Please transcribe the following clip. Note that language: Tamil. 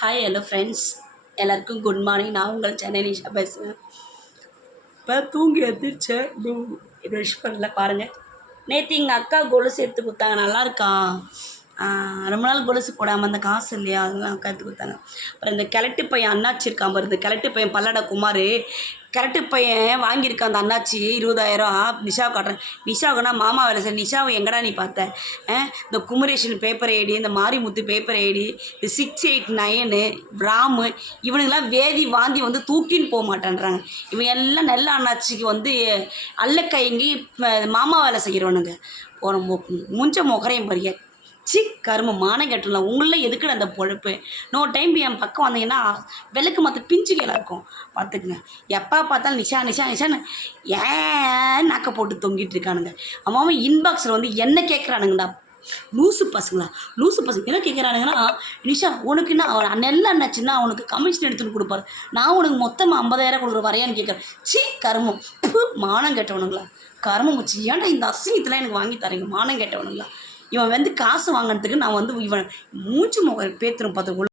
ஹாய் ஹலோ ஃப்ரெண்ட்ஸ் எல்லாருக்கும் குட் மார்னிங் நான் உங்கள் சென்னை நிஷா பேசுகிறேன் இப்போ தூங்கி எழுந்திரிச்சேன் இன்னும் விஷ் பண்ணல பாருங்கள் நேற்று எங்கள் அக்கா கொலுசு எடுத்து கொடுத்தாங்க. நல்லாயிருக்கா ரொம்ப நாள் கொலுசு போடாமல் அந்த காசு இல்லையா? அதெல்லாம் அக்கா எடுத்து கொடுத்தாங்க. அப்புறம் இந்த கிழட்டு பையன் அண்ணாச்சி இருக்கான் பாரு. இந்த கிழட்டு பையன் பல்லட குமார். கரெக்டு பையன் வாங்கியிருக்கான் அந்த அண்ணாச்சி இருபதாயிரம். நிஷா காட்டுறேன். நிஷாவுக்குனா மாமா வேலை சார் நிஷாவை எங்கடா நீ பார்த்த? இந்த குமரேஷன் பேப்பர் ஐடி இந்த மாரிமுத்து பேப்பர் ஐடி இந்த சிக்ஸ் எயிட் நைனு ராமு இவனுங்கெல்லாம் வேதி வாந்தி வந்து தூக்கின்னு போக மாட்டேன்றாங்க. இவன் எல்லாம் நல்ல அண்ணாச்சிக்கு வந்து அல்லக்கைங்கி மாமா வேலை செய்கிறவனுங்க போன மூஞ்ச முஞ்ச முகரையும் பாருங்க. சி கருமம் மானம் கட்டலாம் உங்களில் எதுக்குடா அந்த பொழப்பு? நோ டைம் என் பக்கம் வந்தீங்கன்னா விளக்கு மற்ற பிஞ்சு கீழே இருக்கும். பார்த்துக்குங்க. எப்போ பார்த்தாலும் நிஷா நிஷா நிஷான்னு ஏன் நாக்க போட்டு தொங்கிட்டு இருக்கானுங்க? அம்மாவும் இன்பாக்ஸில் வந்து என்ன கேட்குறானுங்கடா லூசு பசங்களா? லூசு பசங்க என்ன கேட்குறானுங்கன்னா நிஷா உனக்கு என்ன அவன் நெல் அண்ணாச்சுன்னா அவனுக்கு கமிஷன் எடுத்துன்னு கொடுப்பாரு. நான் உனக்கு மொத்தமாக ஐம்பதாயிரம் கொடுக்குற வரையான்னு கேட்குறேன் சீ கருமம் மானம் கேட்டவனுங்களா? கருமம் முச்சு. ஏன்டா இந்த அசிங்கத்தெலாம் எனக்கு வாங்கி தரீங்க? மானம் கேட்டவனுங்களா? இவன் வந்து காசு வாங்கினதுக்கு நான் வந்து இவன் மூச்சு முக பேத்துரும் பார்த்து